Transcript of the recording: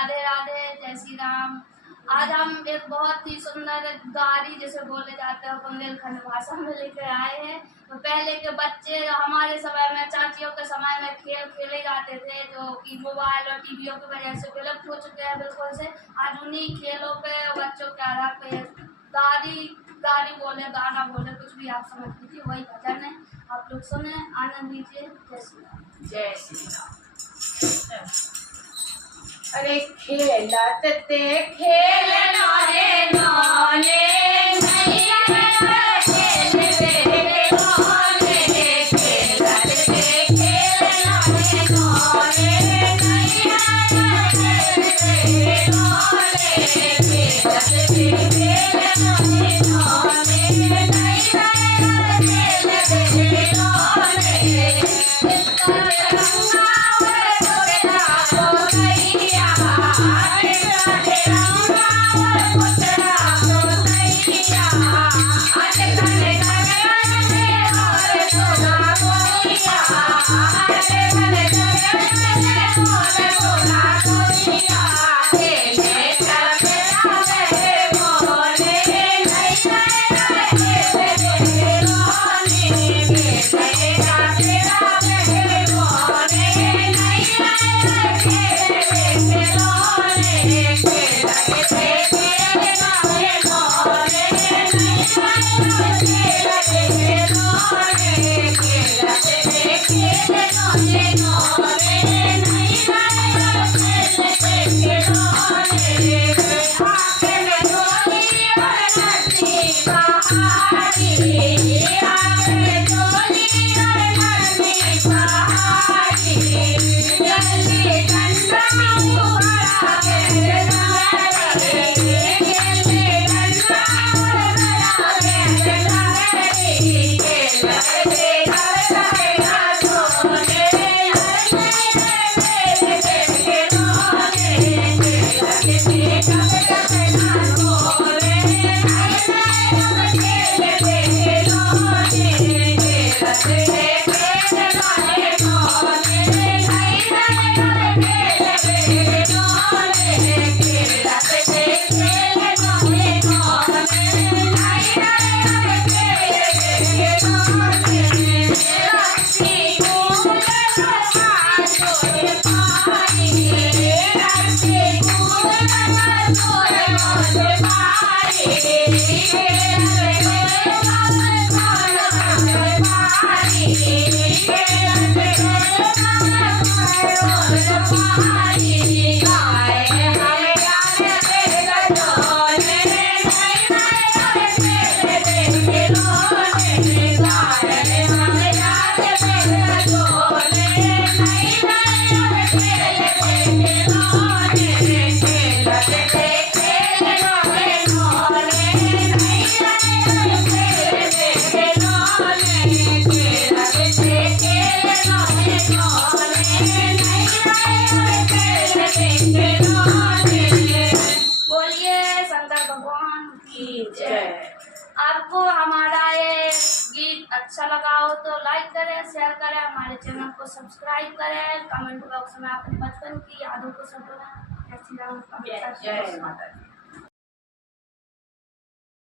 राधे राधे, जय श्री राम। आज हम एक बहुत ही सुंदर गारी जिसे बोले जाते हैं बुंदेलखंड भाषा में लेकर आए हैं। तो पहले के बच्चे हमारे समय में, चाचियों के समय में खेल खेले जाते थे जो कि मोबाइल और टीवियों की वजह से विलुप्त हो चुके हैं बिल्कुल से। आज उन्हीं खेलों पे बच्चों के आधार पे गारी बोले, गाना बोले, कुछ भी आप समझ लीजिए, वही भजन है। आप लोग सुने, आनंद लीजिए। जय श्री राम। जय श्री राम। अरे खेलत ते खेल नौने नौने आपको हमारा ये गीत अच्छा लगा हो तो लाइक करें, शेयर करें, हमारे चैनल को सब्सक्राइब करें, कमेंट बॉक्स में अपने बचपन की यादों को सब बताएं। जय श्री राम। जय माता दी।